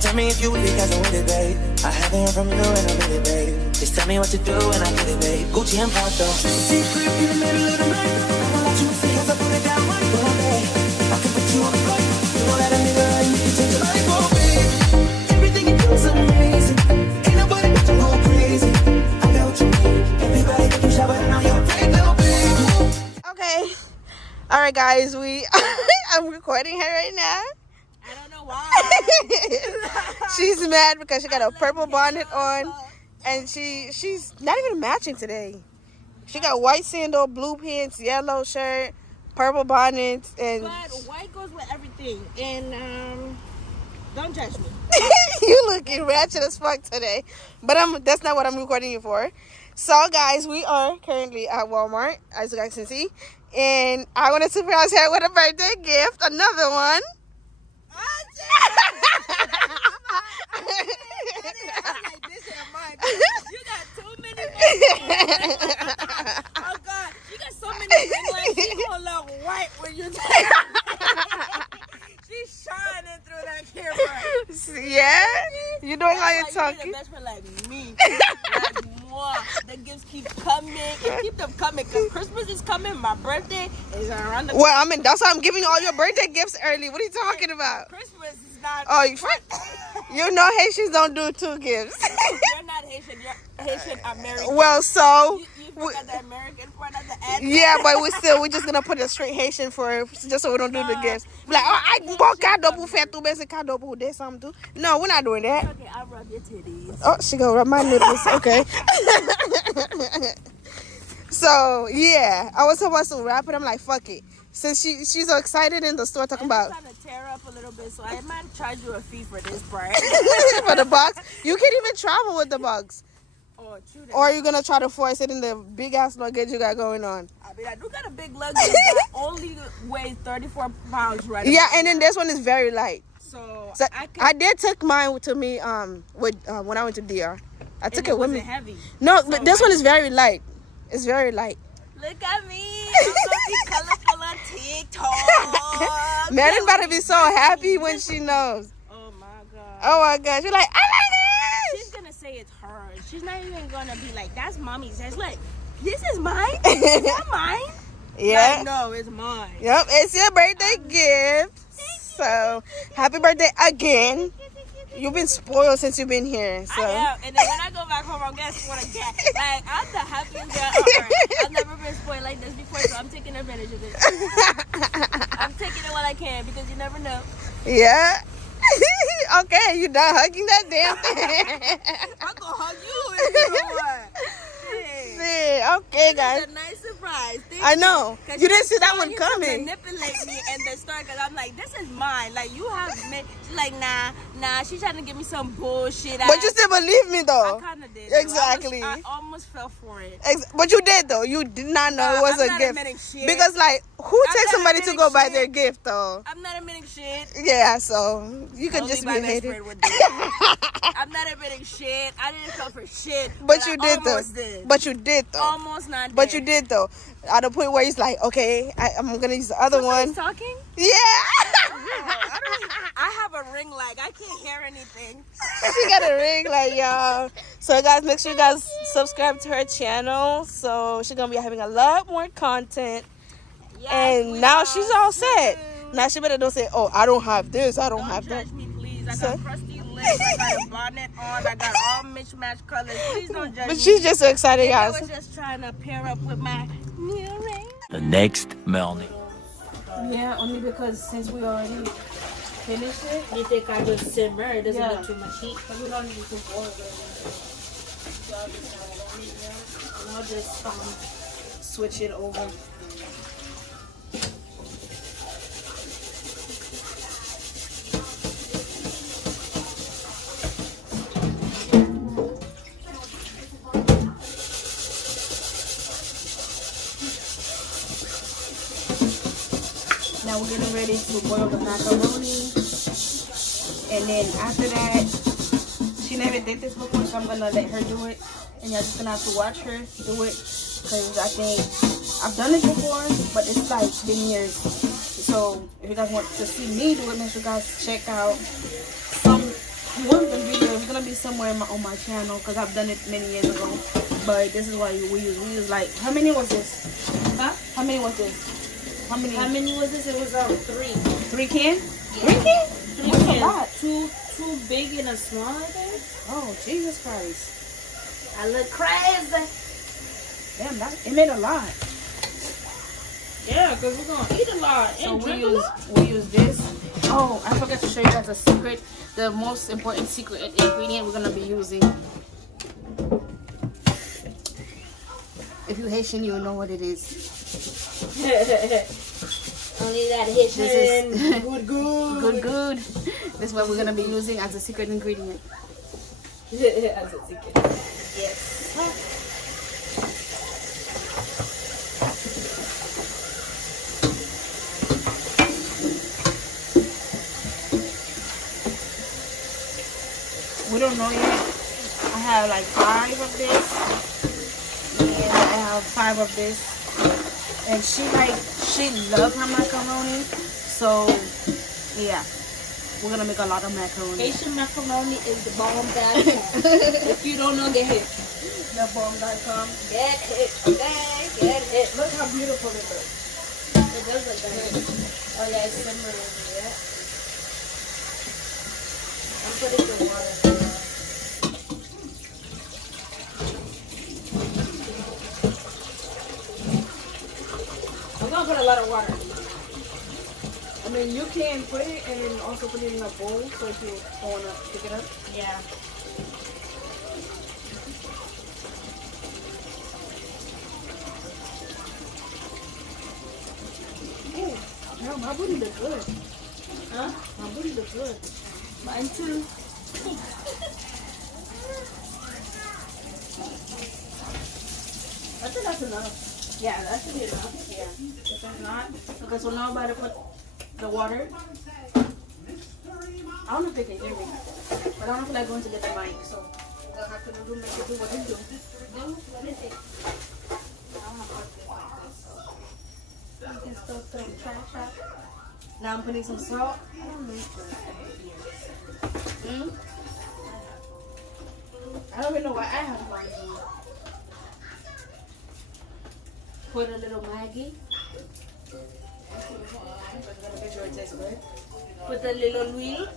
Tell me if you really cause I'm with it, babe. I haven't heard from you and I'm with it, babe. Just tell me what to do and I get it, babe. Gucci and Pato. Secret in the middle of the night. I don't let you see as I put it down right for babe. I can put you on a flight. You know that a nigga and you can change your life, oh babe. Everything you do is amazing. Ain't nobody but you go crazy. I got what you need. Everybody get you shower and now you're afraid, little babe. Okay. All right, guys. I'm recording her right now. I don't know why. She's mad because she got a purple bonnet on, and she's not even matching today. She got white sandal, blue pants, yellow shirt, purple bonnet, and but white goes with everything. And don't judge me. you looking ratchet as fuck today. But that's not what I'm recording you for. So, guys, we are currently at Walmart, as you guys can see, and I want to surprise her with a birthday gift, another one. You got too many oh God, you got so many ring lights. She gonna look white when you take she's shining through that camera. Yeah? You doing all your like talking? You're the best friend like me. Like moi. The gifts keep coming and keep them coming because Christmas is coming. My birthday is around the Well, I mean, that's why I'm giving you all your birthday gifts early. What are you talking about? Christmas is not. Oh, you know Haitians don't do 2 gifts. You're not Haitian. You're Haitian American. Well, so You forgot the American part of the ad. yeah, but we're just gonna put a straight Haitian for just so we don't do the gifts. Be like, oh, I bought cadeau pour faire tout, basic cadeau pour des something too. No, we're not doing that. Okay, I'll rub your titties. Oh, she gonna rub my nipples. Okay. So yeah, I was supposed to wrap it. I'm like, fuck it. Since she's so excited in the store talking about I'm trying to tear up a little bit, so I might charge you a fee for this part. for the box. You can't even travel with the box. Oh, true that. Or are you gonna try to force it in the big ass luggage you got going on? I mean, I do got a big luggage that only weighs 34 pounds right Yeah, about and then now. this one is very light. So So I I did took mine to me with when I went to DR. I took it with me. Heavy. No, So but this one is very light. It's very light. Look at me. I'm gonna be colorful on TikTok. Madden about to be so happy when she knows. Oh my God. Oh my gosh, you're like, I like She's gonna say it's hers. She's not even gonna be like, that's mommy's. It's like, this is mine? Is that mine? this. Yeah. Like, no, it's mine. Yep, it's your birthday gift. So, happy birthday again. You've been spoiled since you've been here. So. I am. And then when I go back home, I'm gonna spoil again. Like, I'm the happiest girl ever. I've never been spoiled like this before, so I'm taking advantage of it. I'm taking it while I can because you never know. Yeah. Okay, you done hugging that damn thing. I'm gonna hug you if you know what. Hey. Okay, guys. It's a nice surprise. Thank I know. you. You didn't see that one To coming. manipulate me in the store because I'm like, this is mine. Like, you have made. She's like, nah. She's trying to give me some bullshit. But you still believe me, though. I kind of did. Though. Exactly. I almost fell for it. But you did, though. You did not know it was I'm a not gift. admitting shit. Because, like, who I'm takes not somebody to admitting go buy shit. their gift, though? I'm not admitting shit. Yeah, so you could Only just my be best hated. friend would do it. I'm not admitting shit. I didn't fall for shit. But you I did, though. almost did. But you did, though. Almost not. But you did, though. At the point where he's like, okay, I'm going to use the other Somebody's one. talking? Yeah. I have a ring light. I can't hear anything. She got a ring, like, y'all. So, guys, make sure you guys subscribe to her channel. So, she's going to be having a lot more content. Yes, And we now are she's all set. soon. Now she better don't say, oh, I don't have this, I don't have that. Judge me, please. I So- got crusty lips. I got a bonnet on. I got all mismatched colors. Please don't judge me. But she's just so excited, I guys. was just trying to pair up with my new ring. The next morning. Yeah, only because since we already finished it, you think I just simmer? It doesn't look too much heat. We don't need to boil it. And I'll just switch it over. Now we're getting ready to boil the macaroni. And then after that, she never did this before, so I'm going to let her do it. And y'all just going to have to watch her do it. Because I think I've done it before, but it's like been years. So if you guys want to see me do it, make sure you guys check out some one video is gonna be somewhere on my channel because I've done it many years ago. But this is what we use. We use like, how many was this? Huh? How many was this? How many was this? It was 3. 3 cans? Yeah. 3 cans? 3 That's cans. a lot. Two big and a small, I think. Oh, Jesus Christ. I look crazy. Damn, it made a lot. Yeah, because we're gonna eat a lot So and we drink a lot. use this. Oh, I forgot to show you guys a secret. The most important secret ingredient we're gonna be using. If you're Haitian, you'll know what it is. Only that Haitian. This is good. good. This is what we're gonna be using as a secret ingredient. As a secret. Yes. We don't know yet. I have like 5 of this, and I have 5 of this. And she loves her macaroni, so yeah, we're gonna make a lot of macaroni. Haitian macaroni is the bomb.com. If you don't know, get it. The bomb.com. Get it. Okay, get it. Look how beautiful it looks. It does look good. Oh yeah, it's simmering. Yeah. I'm putting the water. I'm gonna put a lot of water. I mean, you can put it and then also put it in a bowl, so if you want to pick it up. Yeah. Ooh, no, my booty look good. Huh? My booty look good. Mine too. I think that's enough. Yeah, that should be enough. Yeah. If it's not, okay, so now I'm about to put the water. I don't know if they can hear me, but I don't feel like going to get the mic, so I'll have to make it do what it do. What is it? You can still throw trash out. Now I'm putting some salt. I don't know I don't even know why I have mine on. Put a little Maggi. Make sure it tastes good. Put a little wheel.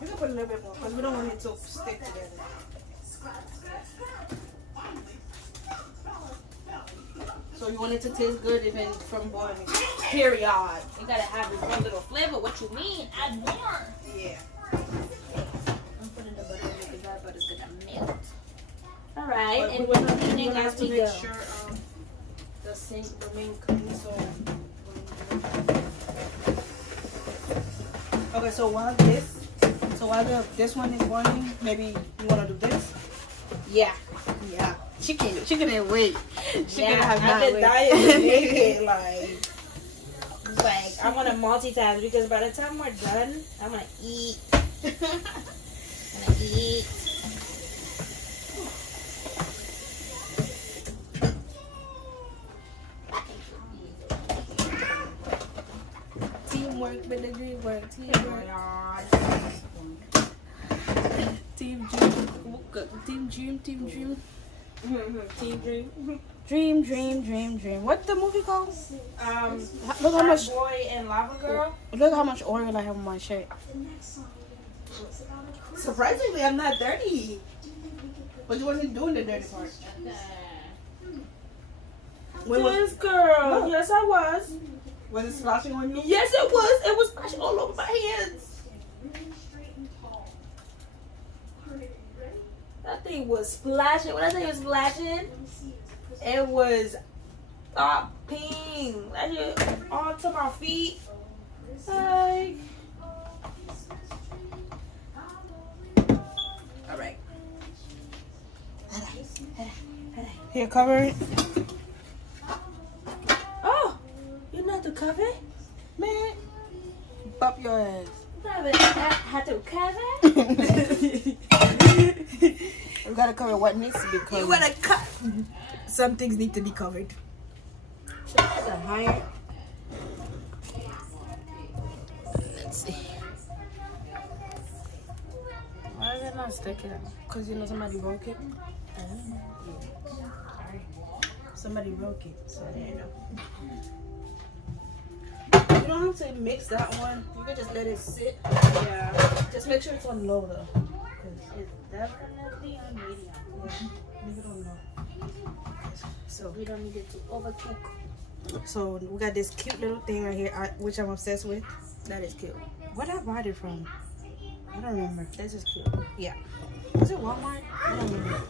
You can put a little bit more because we don't want it to stick together. So you want it to taste good even from boiling. Period. You gotta have this one little flavor. What you mean? Add more. Yeah. I'm putting the butter in because that butter's gonna melt. All right, But and we we're will cleaning have as to we make go. sure the sink remain clean. So okay, so while this one is boiling, maybe you wanna do this? Yeah. Yeah. She couldn't wait. She Yeah, couldn't have I've not been wait. dying to make it. It's like I want to multitask because by the time we're done, I'm gonna eat. I'm gonna eat. Teamwork, but the dream work. Teamwork. Team dream. Team dream. Team Dream. What's the movie called? Look how much boy and lava girl. Look how much oil I have on my shirt. Surprisingly, I'm not dirty. But you wasn't doing the dirty part. Yes, girl. Look. Yes, I was. Was it splashing on you? Yes, it was. It was splashing all over my hands. That thing was splashing. When I say it was splashing, it was popping. That shit all to my feet. Like, all right. Here, cover it. Oh, you know the cover? Man, pop your ass. Had to cover? We gotta cover what needs to be covered. You wanna cut? Some things need to be covered. Should I put it higher? Let's see. Why is it not sticking? Because you know somebody broke it? I don't know. Yeah. Somebody broke it, so you know. You don't have to mix that one. You can just let it sit. Yeah. Just make sure it's on low though. It's definitely on medium. Yeah. Leave it on low. So We don't need it to overcook. So we got this cute little thing right here, which I'm obsessed with. That is cute. Where did I buy it from? I don't remember. This is cute. Yeah. Was it Walmart? I don't remember.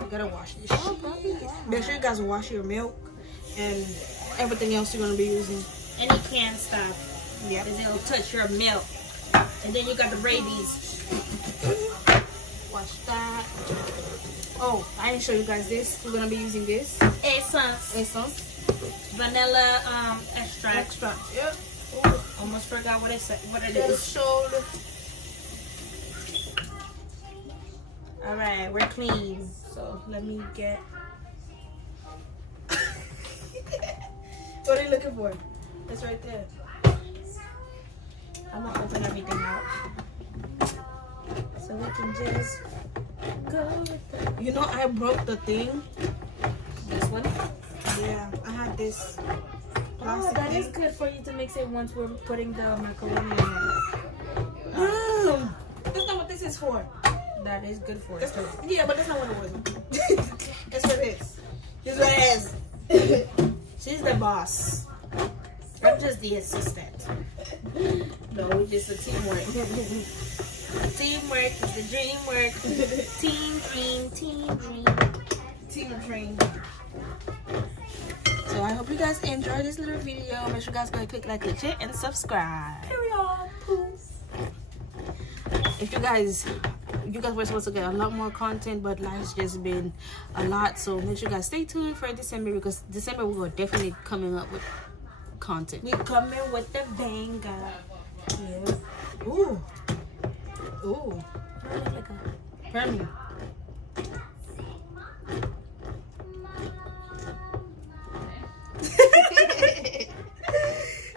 You gotta wash this shit. Make sure you guys wash your milk and everything else you're gonna be using. Any canned stuff. Yeah. Because it'll touch your milk. And then you got the rabies. Wash that. Oh, I didn't show you guys this. We're gonna be using this. Essence. Vanilla extract. Yep. Ooh, almost forgot what it said. What it is. Shoulder. All right, we're clean. So let me get. What are you looking for? It's right there. I'm gonna open everything out so we can just go with it. You know, I broke the thing. This one. Yeah, I had this Oh, plastic that thing. is good for you to mix it once we're putting the macaroni in. That's not what this is for. That is good for That's it. yeah, but that's not what it was. That's what it is. This is what it is. She's the boss. I'm just the assistant. No, we're just a teamwork. Teamwork is the dream work. Team dream, team dream. Team train. So I hope you guys enjoy this little video. Make sure you guys go click like, click share, and subscribe. If you guys were supposed to get a lot more content, but life's just been a lot. So make sure you guys stay tuned for December, because December we are definitely coming up with content. We coming with the banger. Yeah. Ooh. Ooh. Like a Permy.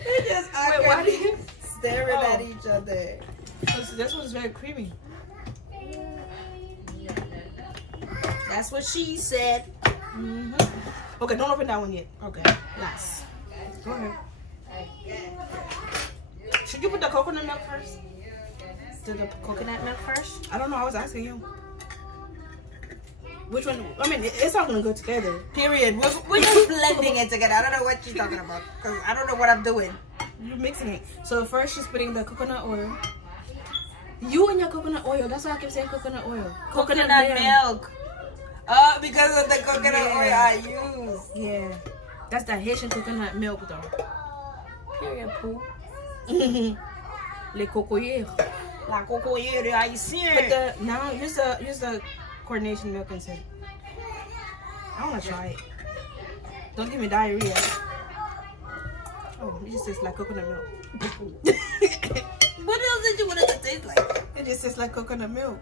They just awkwardly staring at each other. This one's very creamy. That's what she said. Mm-hmm. Okay, don't open that one yet. Okay, last. Go ahead. Should you put the coconut milk first? Do the coconut milk first? I don't know. I was asking you. Which one? I mean, it's all gonna go together. Period. We're just blending it together. I don't know what you're talking about, because I don't know what I'm doing. You're mixing it. So first, she's putting the coconut oil. You and your coconut oil. That's why I keep saying coconut oil. Coconut milk. Oh, because of the coconut oil I use. Yeah. That's the Haitian coconut milk, though. Period, poo. Les cocoyers. La cocoyere haïtien. But now use the coordination milk instead. I wanna try it. Don't give me diarrhea. Oh, it just tastes like coconut milk. What else did you want it to taste like? It just tastes like coconut milk.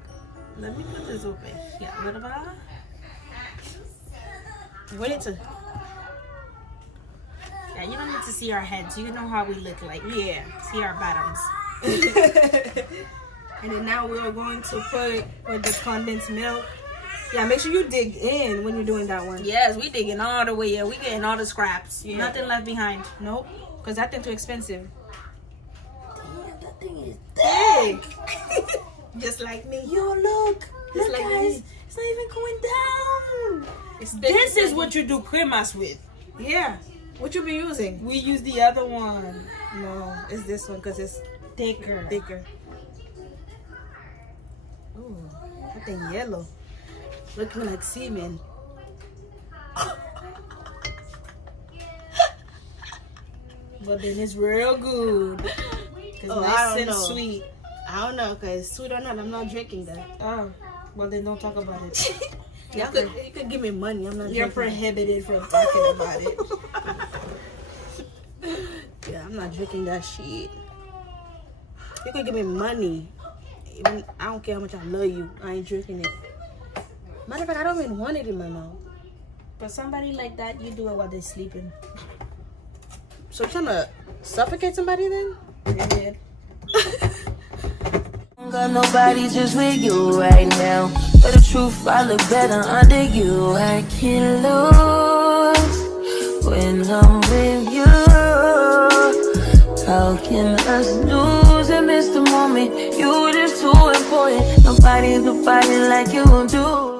Let me put this open. Yeah, a little bit. Wait it to. Yeah, you don't need to see our heads. You know how we look like. Yeah. See our bottoms. And then now we are going to put the condensed milk. Yeah, make sure you dig in when you're doing that one. Yes, we digging all the way. Yeah, we getting all the scraps. Yeah. Nothing left behind. Nope, because that thing's too expensive. Damn, that thing is Big. Just like me. Yo, look. Just like guys. me. It's not even going down. It's This big. is what you do cremas with. Yeah. What you be using? We use the other one. No, it's this one because it's Thicker. thicker. Ooh, that thing yellow. Looking like semen. But then it's real good. It's Oh, I nice don't and know. sweet. I don't know, because sweet or not, I'm not drinking that. Oh, well then don't talk about it. You could give me money. I'm not You're drinking prohibited from talking about it. that. Yeah, I'm not drinking that shit. You could give me money. Even I don't care how much I love you. I ain't drinking it. Matter of fact, I don't even want it in my mouth. But somebody like that, you do it while they're sleeping. So you trying to suffocate somebody then? Period. Got nobody just with you right now. But the truth, I look better under you. I can't lose when I'm with you. How can us lose and miss the moment? You just too important. Nobody's a body like you do.